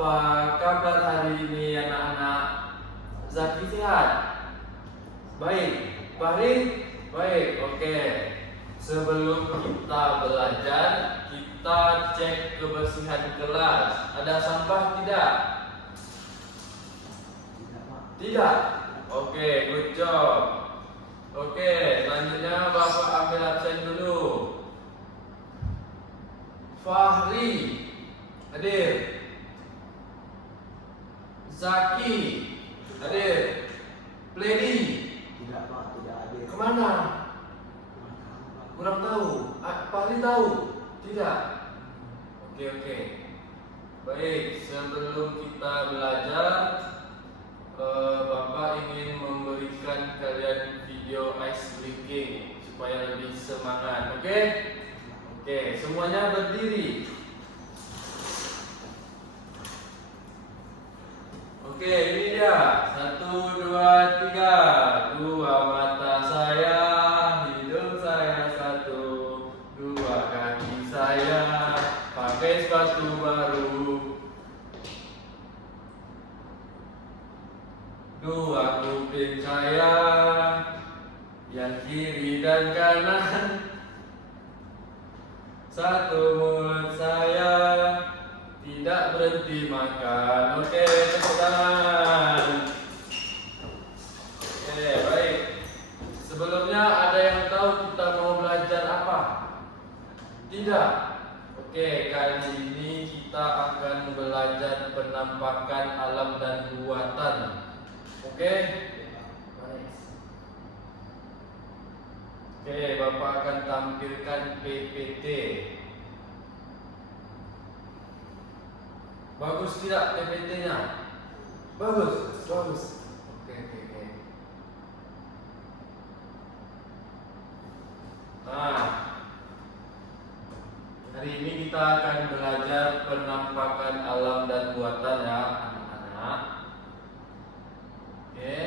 Apa kabar hari ini anak-anak? Zaki sehat? Baik. Fahri? Baik, oke. Sebelum kita belajar, kita cek kebersihan kelas. Ada sampah tidak? Tidak? Oke, good job. Oke, selanjutnya Bapak ambil absen dulu. Fahri, hadir. Zaki, hadir. Pledi, Tidak Pak, tidak hadir. kemana? Kurang tahu. Fahri tahu? Tidak. Oke. Baik, sebelum kita belajar, Bapak ingin memberikan kalian video ice breaking supaya lebih semangat. Oke, semuanya berdiri. Oke, ini dia. 1, 2, 3. Dua mata saya, hidung saya satu, dua kaki saya pakai sepatu baru, dua kuping saya yang kiri dan kanan, satu mulut saya tidak berhenti makan. Oke, tepuk tangan. Oke, baik. Sebelumnya ada yang tahu kita mau belajar apa? Tidak. Oke, kali ini kita akan belajar penampakan alam dan buatan. Oke? Oke, Bapak akan tampilkan PPT. Bagus tidak PPT-nya? Bagus. Oke. Nah, hari ini kita akan belajar penampakan alam dan buatan ya, anak-anak. Oke.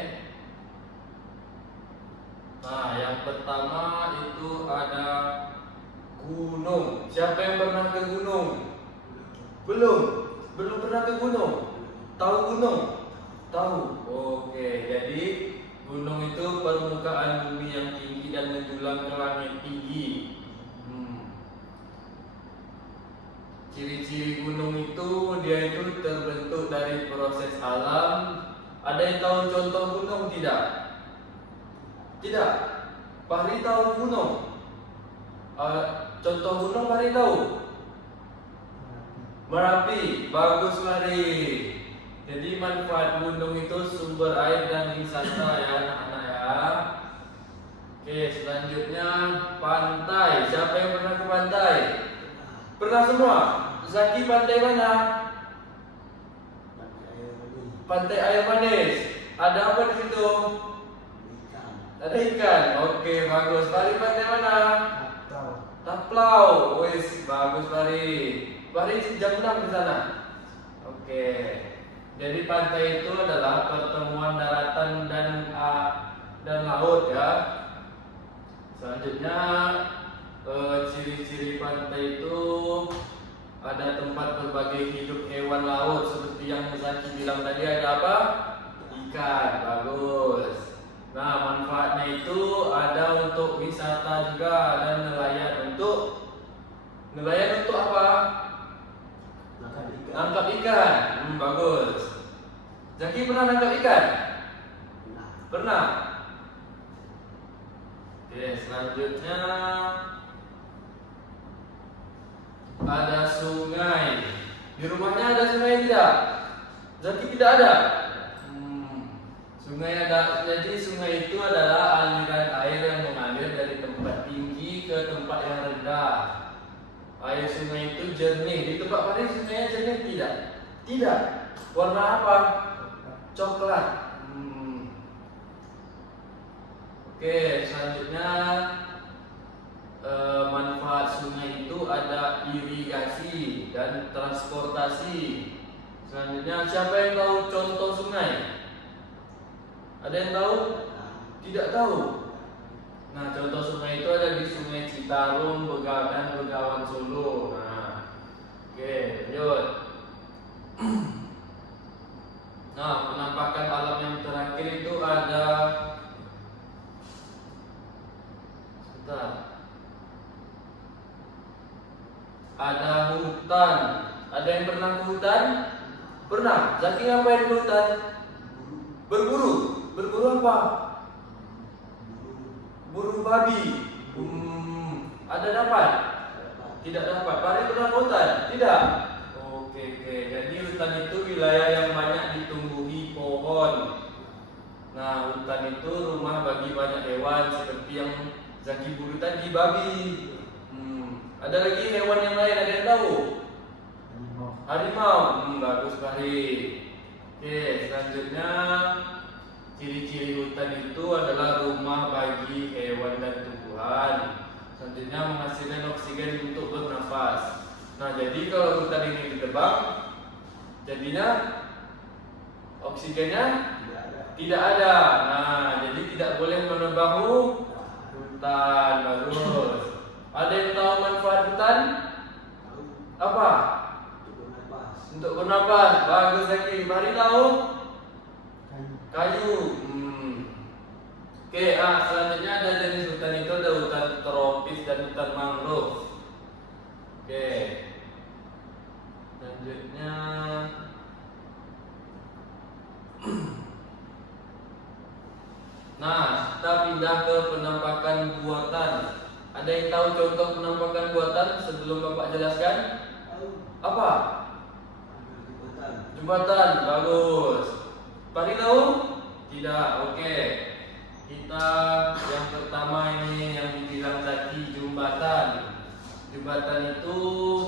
Nah, yang pertama itu ada gunung. Siapa yang pernah ke gunung? Belum pernah ke gunung? Tahu gunung? Tahu. Oke, jadi gunung itu permukaan bumi yang tinggi dan menjulang ke langit tinggi. Ciri-ciri gunung itu dia itu terbentuk dari proses alam. Ada yang tahu contoh gunung tidak? Tidak. Fahri tahu gunung? Contoh gunung Fahri tahu? Merapi. Bagus Fahri. Jadi manfaat gunung itu sumber air dan wisata ya anak-anak ya. Oke, selanjutnya pantai. Siapa yang pernah ke pantai? Pernah semua? Zaki pantai mana? Pantai Air Manis. Ada apa di situ? Ada ikan. Oke, bagus. Fahri pantai mana? Taplau. Wis, bagus Fahri. Fahri jam 6 di sana. Oke. Jadi pantai itu adalah pertemuan daratan dan laut ya. Selanjutnya ciri-ciri pantai itu ada tempat berbagai hidup hewan laut seperti yang Zaki bilang tadi. Ada apa? Ikan. Bagus. Nah, manfaatnya itu ada untuk wisata juga dan nelayan. Untuk apa? Nangkap ikan. Bagus. Zaki pernah nangkap ikan? Pernah. Oke, selanjutnya ada sungai. Di rumahnya ada sungai tidak? Zaki tidak ada. Sungai ada. Jadi sungai itu adalah aliran air yang mengalir dari tempat tinggi ke tempat yang rendah. Air sungai itu jernih. Di tempat Fahri sungainya jernih tidak? Tidak. Warna apa? Coklat. Oke, selanjutnya manfaat sungai itu ada irigasi dan transportasi. Selanjutnya, siapa yang tahu contoh sungai? Ada yang tahu? Tidak tahu. Nah, contoh sungai itu ada di Sungai Citarum, Begawan, Solo. Nah, oke, lanjut. ada hutan. Ada yang pernah ke hutan? Pernah. Zaki ngapain ke hutan? Berburu. Berburu apa? Buru babi. Ada dapat? Tidak dapat. Pari pernah ke hutan? Tidak. Oke. Jadi hutan itu wilayah yang banyak ditumbuhi pohon. Nah, hutan itu rumah bagi banyak hewan seperti yang Zaki buru tadi, babi. Ada lagi hewan yang lain, ada yang tahu? Harimau. Bagus sekali. Oke, selanjutnya ciri-ciri hutan itu adalah rumah bagi hewan dan tumbuhan. Selanjutnya menghasilkan oksigen untuk bernafas. Nah, jadi kalau hutan ini ditebang, jadinya oksigennya tidak ada. Nah, jadi tidak boleh menebang hutan. Bagus. Ada yang tahu manfaat hutan? Apa? Untuk bernapas. Bagus lagi. Mari tahu? Kayu. Oke, selanjutnya ada jenis hutan itu, ada hutan tropis dan hutan mangrove. Oke. Selanjutnya nah, kita pindah ke penampakan buatan. Ada yang tahu contoh penampakan buatan sebelum Bapak jelaskan? Apa? Jembatan. Bagus. Pari tahu? Tidak. Oke. Kita yang pertama ini yang dibilang tadi jembatan. Jembatan itu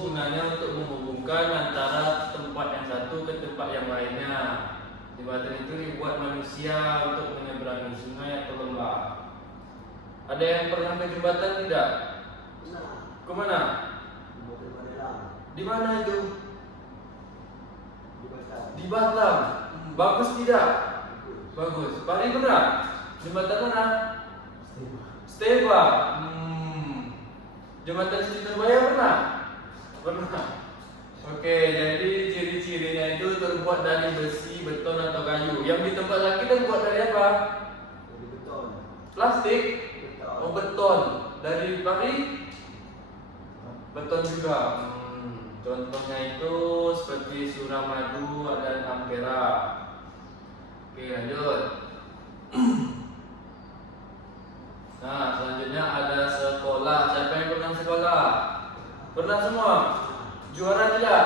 gunanya untuk menghubungkan antara tempat yang satu ke tempat yang lainnya. Jembatan itu dibuat manusia untuk menyeberangi sungai atau lembah. Ada yang pernah ke jembatan tidak? Kemana? Di mana itu? Di Batam. Bagus tidak? Bagus. Pari pernah? Jembatan mana? Steva. Jembatan Surabaya pernah? Pernah. Oke, jadi ciri-cirinya itu terbuat dari besi, beton atau kayu. Yang di tempat lagi terbuat dari apa? Dari beton. Plastik? Beton. Oh, beton. Dari Pari? Beton juga. Contohnya itu seperti Suramadu dan Ampera. Oke, lanjut. Nah, selanjutnya ada sekolah. Siapa yang pernah sekolah? Pernah semua? Juara tidak?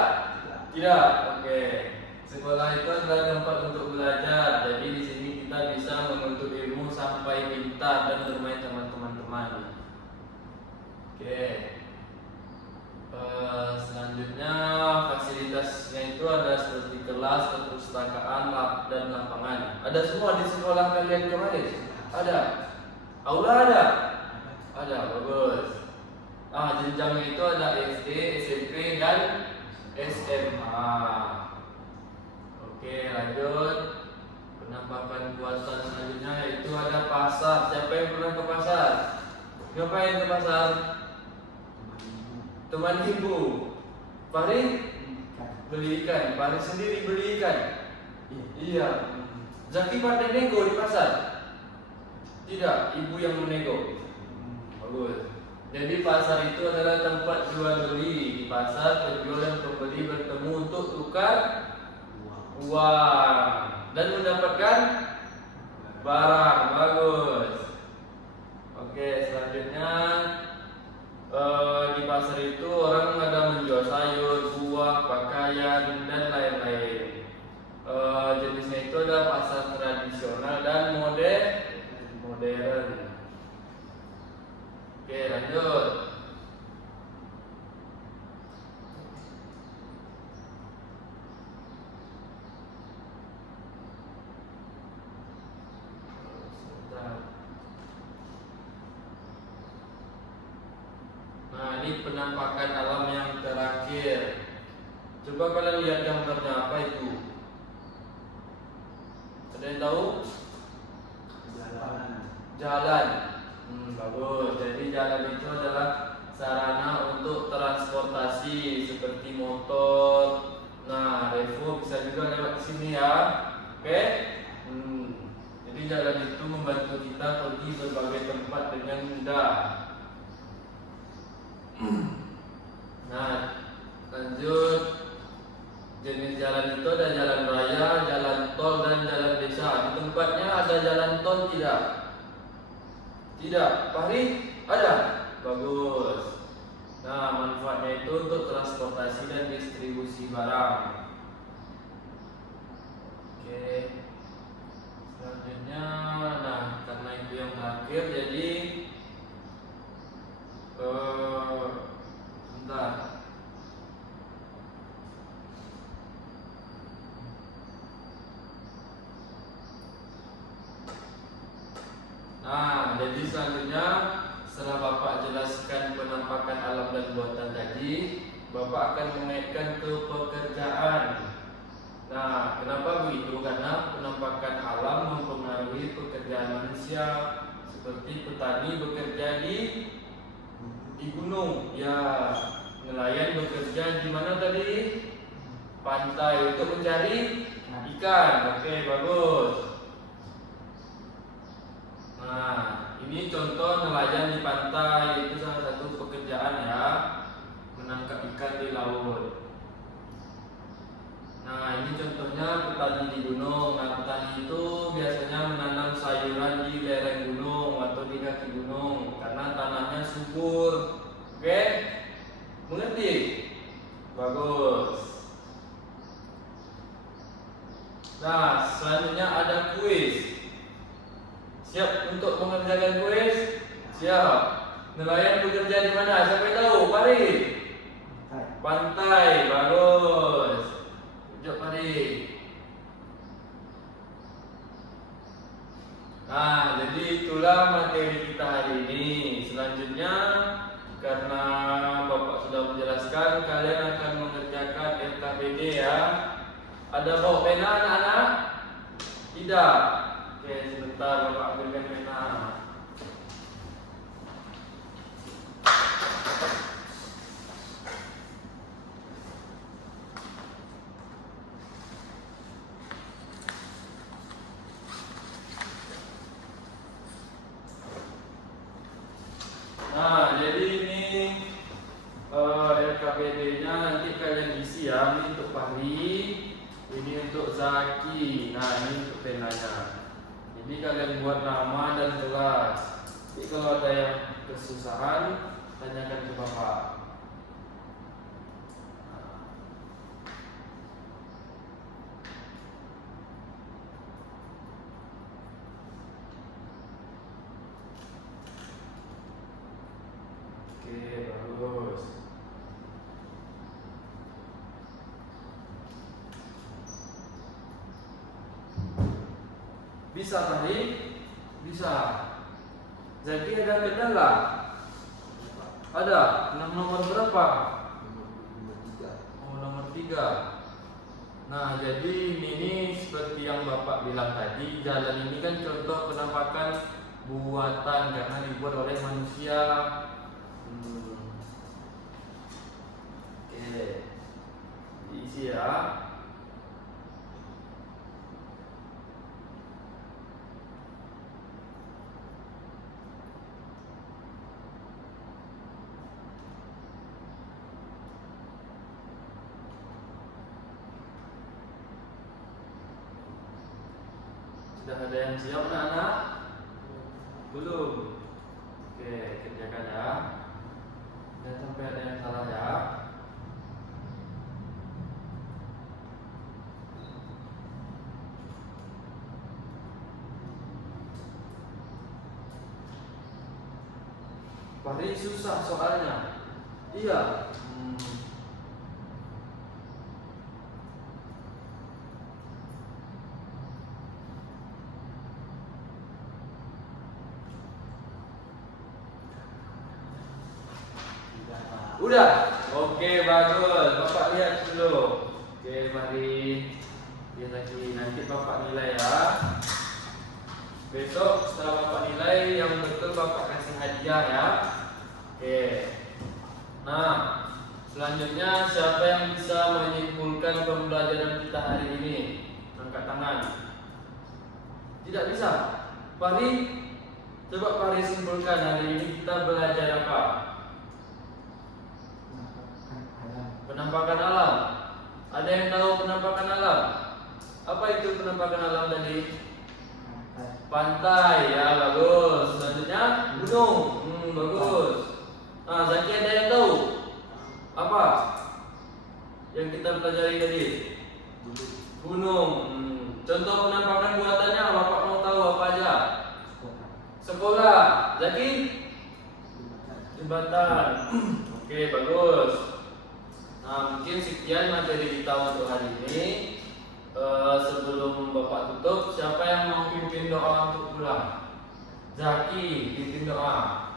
Tidak. Oke. Sekolah itu adalah tempat untuk belajar. Jadi di sini kita bisa menuntut ilmu sampai pintar dan bermain sama teman-teman. Oke. Selanjutnya fasilitasnya itu ada seperti kelas, perpustakaan, lab, dan lapangan. Ada semua di sekolah kalian kemarin? Ada? Aula ada? Ada, bagus. Jenjangnya itu ada SD, SMP, dan SMA. Oke, lanjut. Penampakan buatan selanjutnya yaitu ada pasar. Siapa yang pernah ke pasar? Ngapain ke pasar? Teman ibu. Pari beli ikan. Pari sendiri beli ikan. Iya. Zaki pandai nego di pasar? Tidak, ibu yang menego. Bagus. Jadi pasar itu adalah tempat jual beli. Di pasar penjual dan pembeli bertemu untuk tukar uang dan mendapatkan barang. Bagus. Oke, selanjutnya di pasar itu orang ada menjual sayur, buah, pakaian, dan lain-lain. Jenisnya itu ada pasar tradisional dan modern. Oke, lanjut. Nah, ini penampakan alam yang terakhir. Coba kalian lihat gambarnya, apa itu? Ada yang tahu? Jalan. Bagus. Jadi jalan itu adalah sarana untuk transportasi seperti motor. Nah, Revo bisa juga lewat di sini ya. Oke? Jadi jalan itu membantu kita pergi berbagai tempat dengan mudah. Nah, manfaatnya itu untuk transportasi dan distribusi barang. Oke. Selanjutnya, nah karena itu yang terakhir, jadi bentar. Nah, jadi selanjutnya setelah Bapak jelaskan penampakan alam dan buatan tadi, Bapak akan mengaitkan ke pekerjaan. Nah, kenapa begitu? Karena penampakan alam mempengaruhi pekerjaan manusia. Seperti petani bekerja di gunung, ya. Nelayan bekerja di mana tadi? Pantai untuk mencari ikan. Oke, bagus. Nah, ini contoh nelayan di pantai, itu salah satu pekerjaan ya, menangkap ikan di laut. Nah, ini contohnya petani di gunung. Nah, petani itu biasanya menanam sayuran di lereng gunung atau di kaki gunung karena tanahnya subur. Oke? Mengerti? Bagus. Nah, selanjutnya ada kuis. Siap untuk mengerjakan kuis? Siap. Nelayan bekerja di mana? Siapa yang tahu? Farid. Pantai. Bagus. Ucap Farid. Nah, jadi itulah materi kita hari ini. Selanjutnya, karena Bapak sudah menjelaskan, kalian akan mengerjakan LKPD ya. Ada bawa pena anak-anak? Tidak. Oke, sebentar Bapak ambilkan pena. Nah, jadi ini LKPD-nya nanti kalian isi ya. Ini untuk Fahri, ini untuk Zaki. Nah, ini untuk penanya. Jadi kalian buat nama dan kelas. Jadi kalau ada yang kesusahan, tanyakan ke Bapak. Oke, bagus. Bisa tadi? Bisa. Jadi ada kendala? Ada. Nomor berapa? Oh, nomor 3. Nah, jadi ini seperti yang Bapak bilang tadi, jalan ini kan contoh penampakan buatan karena dibuat oleh manusia. Oke. Diisi ya. Sudah ada yang siap anak-anak? Belum? Oke, kerjakan ya. Jangan sampai ada yang salah ya. Fahri susah soalnya. Iya. Udah. Oke, bagus. Bapak lihat dulu. Oke, mari. Lihat lagi. Nanti Bapak nilai ya. Besok setelah Bapak nilai yang betul Bapak kasih hadiah ya. Oke. Nah, selanjutnya siapa yang bisa menyimpulkan pembelajaran kita hari ini? Angkat tangan. Tidak bisa. Fahri, coba Fahri simpulkan hari ini kita belajar apa? Penampakan alam. Ada yang tahu penampakan alam? Apa itu penampakan alam tadi? Pantai, ya bagus. Selanjutnya gunung, bagus. Nah, Zaki ada yang tahu? kita pelajari tadi? Dulu. Gunung. Contoh penampakan buatannya, Bapak mau tahu apa aja? Sekolah. Sekolah. Zaki? Jembatan. Jembatan. Oke, bagus. Nah, mungkin sekian materi kita untuk hari ini. Sebelum Bapak tutup, siapa yang mau pimpin doa untuk pulang? Zaki, pimpin doa.